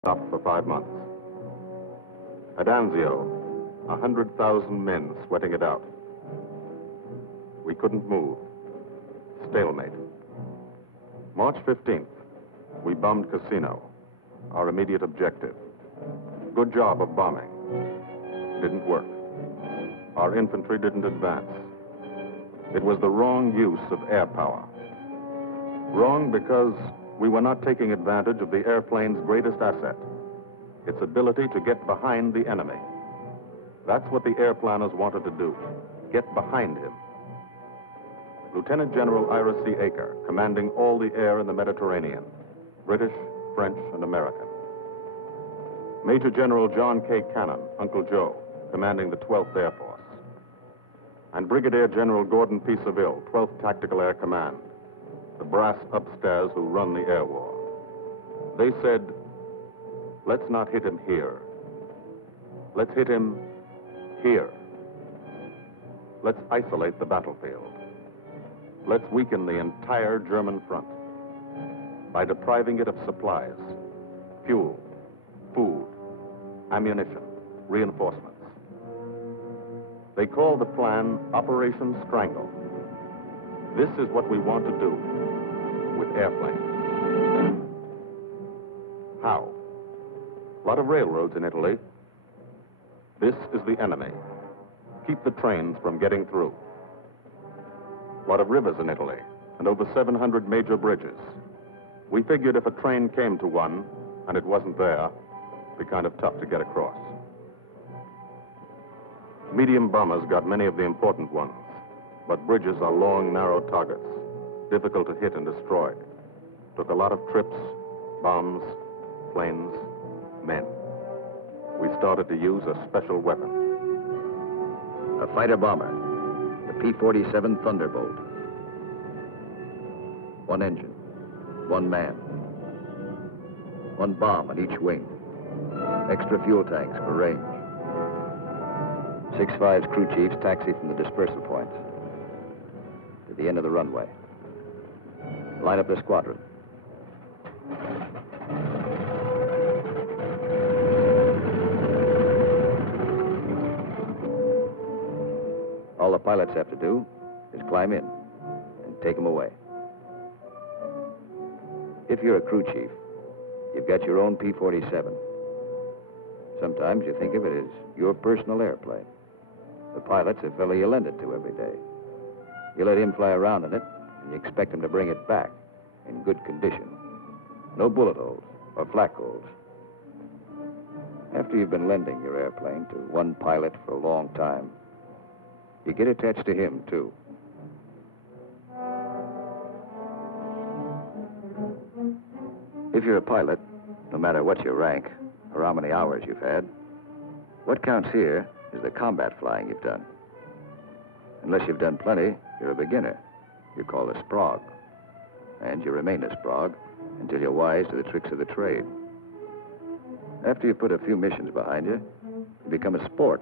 stopped for 5 months. At Anzio, 100,000 men sweating it out. We couldn't move. Stalemate. March 15th, we bombed Casino, our immediate objective. Good job of bombing. Didn't work. Our infantry didn't advance. It was the wrong use of air power. Wrong because we were not taking advantage of the airplane's greatest asset, its ability to get behind the enemy. That's what the air planners wanted to do, get behind him. Lieutenant General Ira C. Aker, commanding all the air in the Mediterranean, British, French, and American. Major General John K. Cannon, Uncle Joe, commanding the 12th Air Force. And Brigadier General Gordon P. Seville, 12th Tactical Air Command, the brass upstairs who run the air war. They said, let's not hit him here. Let's hit him here. Let's isolate the battlefield. Let's weaken the entire German front by depriving it of supplies, fuel, food, ammunition, reinforcements. They call the plan Operation Strangle. This is what we want to do with airplanes. How? A lot of railroads in Italy. This is the enemy. Keep the trains from getting through. A lot of rivers in Italy, and over 700 major bridges. We figured if a train came to one, and it wasn't there, it'd be kind of tough to get across. Medium bombers got many of the important ones, but bridges are long, narrow targets, difficult to hit and destroy. Took a lot of trips, bombs, planes, men. We started to use a special weapon. A fighter bomber, the P-47 Thunderbolt. One engine, one man, one bomb on each wing, extra fuel tanks for range. 6-5's crew chiefs taxi from the dispersal points to the end of the runway. Line up the squadron. All the pilots have to do is climb in and take them away. If you're a crew chief, you've got your own P-47. Sometimes you think of it as your personal airplane. The pilot's a fellow you lend it to every day. You let him fly around in it, and you expect him to bring it back in good condition. No bullet holes or flak holes. After you've been lending your airplane to one pilot for a long time, you get attached to him, too. If you're a pilot, no matter what your rank or how many hours you've had, what counts here is the combat flying you've done. Unless you've done plenty, you're a beginner. You're called a sprog. And you remain a sprog until you're wise to the tricks of the trade. After you put a few missions behind you, you become a sport.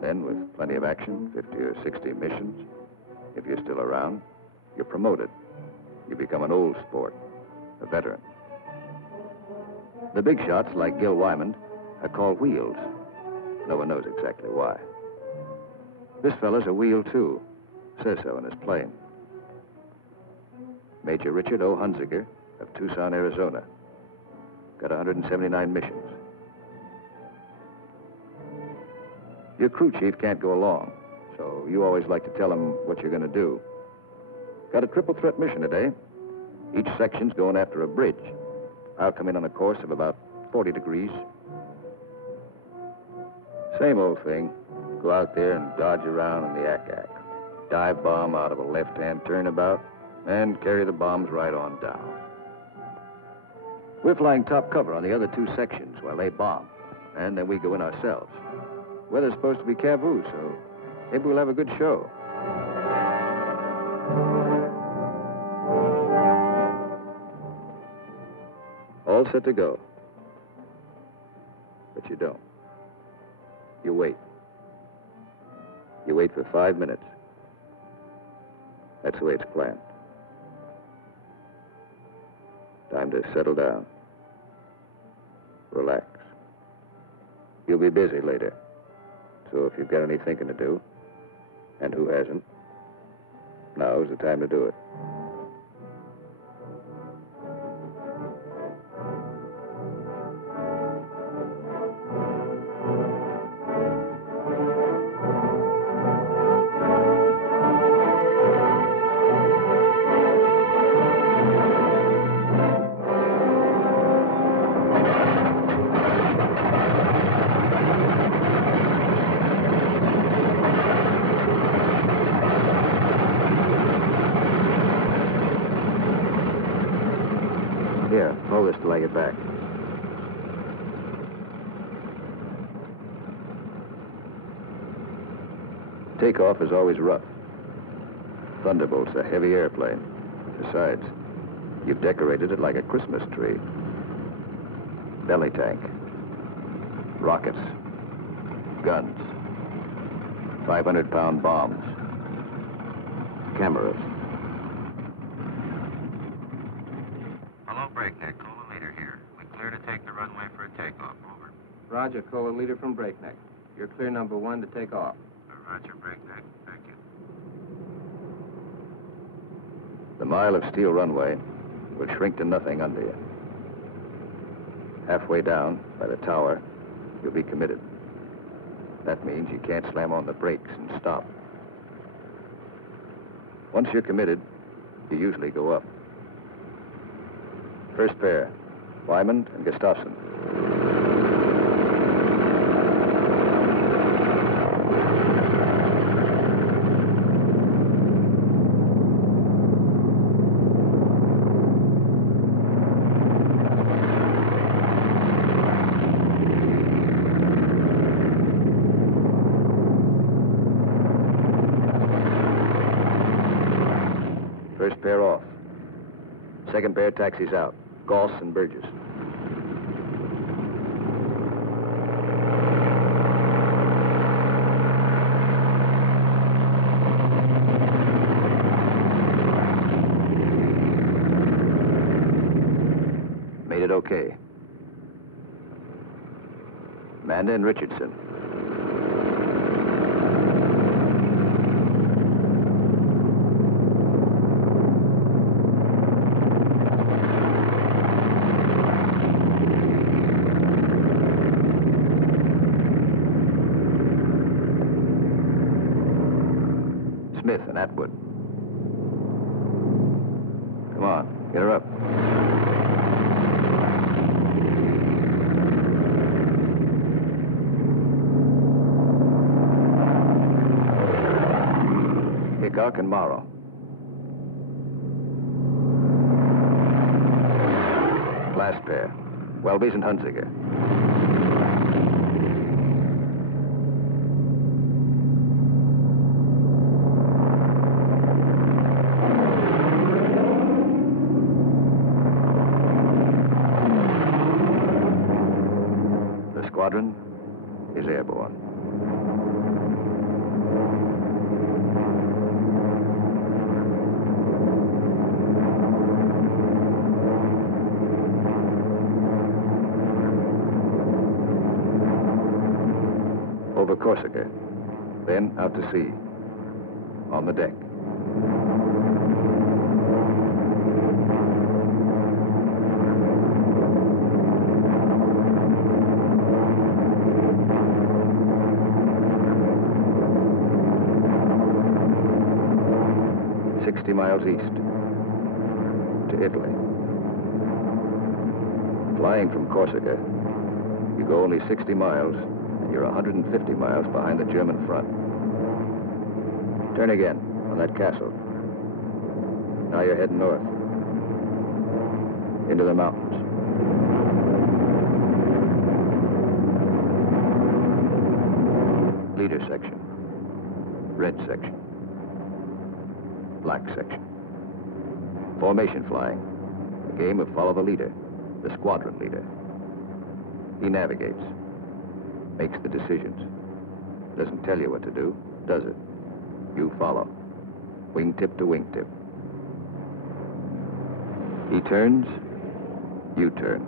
Then, with plenty of action, 50 or 60 missions, if you're still around, you're promoted. You become an old sport, a veteran. The big shots, like Gil Wyman, are called wheels. No one knows exactly why. This fellow's a wheel, too. Says so in his plane. Major Richard O. Hunziker of Tucson, Arizona. Got 179 missions. Your crew chief can't go along, so you always like to tell him what you're going to do. Got a triple threat mission today. Each section's going after a bridge. I'll come in on a course of about 40 degrees. Same old thing. Go out there and dodge around in the ack-ack. Dive bomb out of a left-hand turnabout and carry the bombs right on down. We're flying top cover on the other two sections while they bomb, and then we go in ourselves. Weather's supposed to be Cavu, so maybe we'll have a good show. All set to go. But you don't. You wait. You wait for 5 minutes. That's the way it's planned. Time to settle down. Relax. You'll be busy later. So if you've got any thinking to do, and who hasn't, now's the time to do it. Here, hold this till I get back. Takeoff is always rough. Thunderbolt's a heavy airplane. Besides, you've decorated it like a Christmas tree. Belly tank, rockets, guns, 500-pound bombs, cameras. Hello, Breakneck. Cola Leader here. We clear to take the runway for a takeoff. Over. Roger, Cola Leader from Breakneck. You're clear number 1 to take off. Roger, Breakneck. Thank you. The mile of steel runway will shrink to nothing under you. Halfway down, by the tower, you'll be committed. That means you can't slam on the brakes and stop. Once you're committed, you usually go up. First pair, Wyman and Gustafson. First pair off. Second pair taxis out. Goss and Burgess. Made it okay. Manda and Richardson. Smith and Atwood. Come on, get her up. Hickok and Morrow. Last pair, Welby's and Hunziker. The squadron is airborne. Over Corsica, then out to sea, on the deck. Miles east to Italy. Flying from Corsica, you go only 60 miles, and you're 150 miles behind the German front. Turn again on that castle. Now you're heading north, into the mountains. Leader section, red section. Black section. Formation flying. A game of follow the leader, the squadron leader. He navigates, makes the decisions. Doesn't tell you what to do, does it? You follow. Wingtip to wingtip. He turns, you turn.